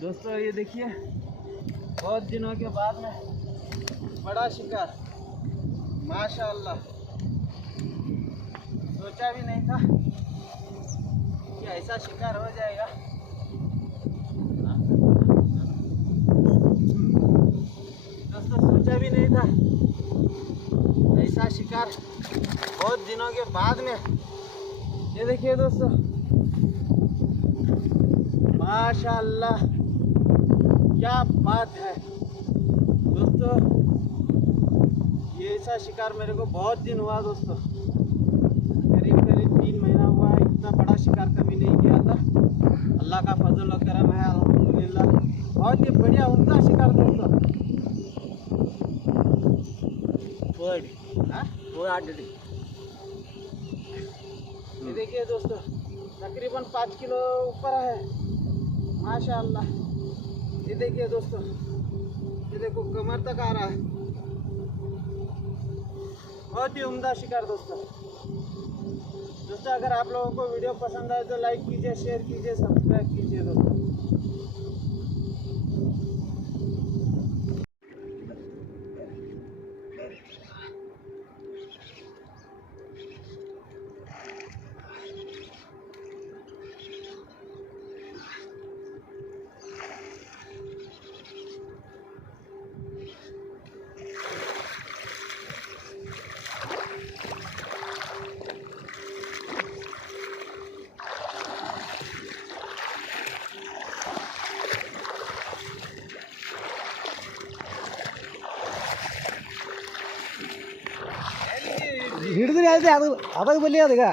दोस्तों ये देखिए, बहुत दिनों के बाद में बड़ा शिकार, माशाअल्लाह। सोचा भी नहीं था कि ऐसा शिकार हो जाएगा। दोस्तों सोचा भी नहीं था ऐसा शिकार बहुत दिनों के बाद में। ये देखिए दोस्तों, माशाअल्लाह, क्या बात है दोस्तों। ये ऐसा शिकार मेरे को बहुत दिन हुआ दोस्तों, करीब 3 महीना हुआ है। इतना बड़ा शिकार कभी नहीं किया था। अल्लाह का फजल और करम है, अल्हम्दुलिल्लाह। बहुत ही बढ़िया उम्दा शिकार दोस्तों। ये देखिए दोस्तों, तकरीबन 5 किलो ऊपर है, माशाअल्लाह। ये देखिए दोस्तों, ये देखो कमर तक आ रहा है। बहुत ही उम्दा शिकार दोस्तों। अगर आप लोगों को वीडियो पसंद आए तो लाइक कीजिए, शेयर कीजिए, सब्सक्राइब कीजिए दोस्तों। ಹಿಡಿದ್ರೆ ಆಯ್ತು ಅದು ಅದಾಗ ಬಲ್ಲಿ ಅದೀಗ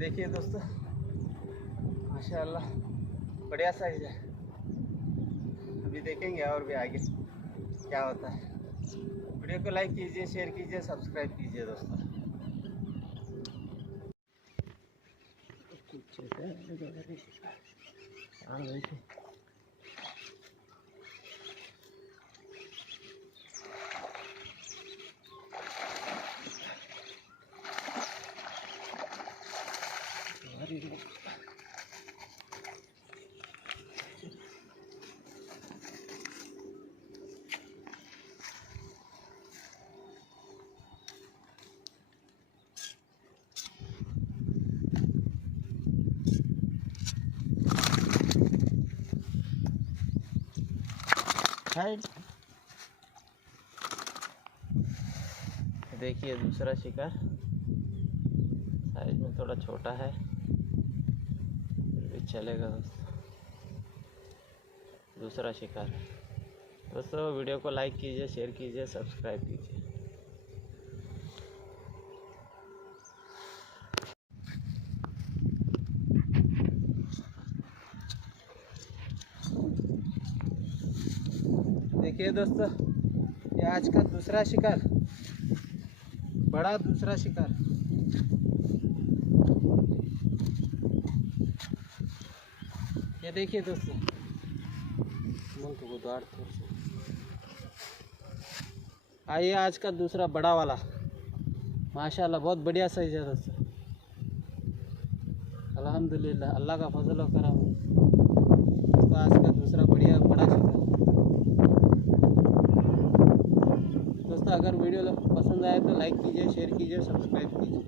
देखिए दोस्तों, माशाल्लाह बढ़िया साइज है। अभी देखेंगे और भी आगे क्या होता है। वीडियो को लाइक कीजिए, शेयर कीजिए, सब्सक्राइब कीजिए दोस्तों। देखिए दूसरा शिकार, साइज में थोड़ा छोटा है, फिर भी चलेगा दोस्तों। दूसरा शिकार है दोस्तों। वीडियो को लाइक कीजिए, शेयर कीजिए, सब्सक्राइब कीजिए। देखिए दोस्तों, ये आज का दूसरा शिकार, बड़ा दूसरा शिकार। ये देखिए दोस्तों, आइए आज का दूसरा बड़ा वाला। माशाल्लाह बहुत बढ़िया साइज है दोस्तों। अल्हम्दुलिल्लाह, अल्लाह का फजल और करम है। तो आज का दूसरा बढ़िया बड़ा शिकार दोस्तों। अगर वीडियो पसंद आए तो लाइक कीजिए, शेयर कीजिए, सब्सक्राइब कीजिए।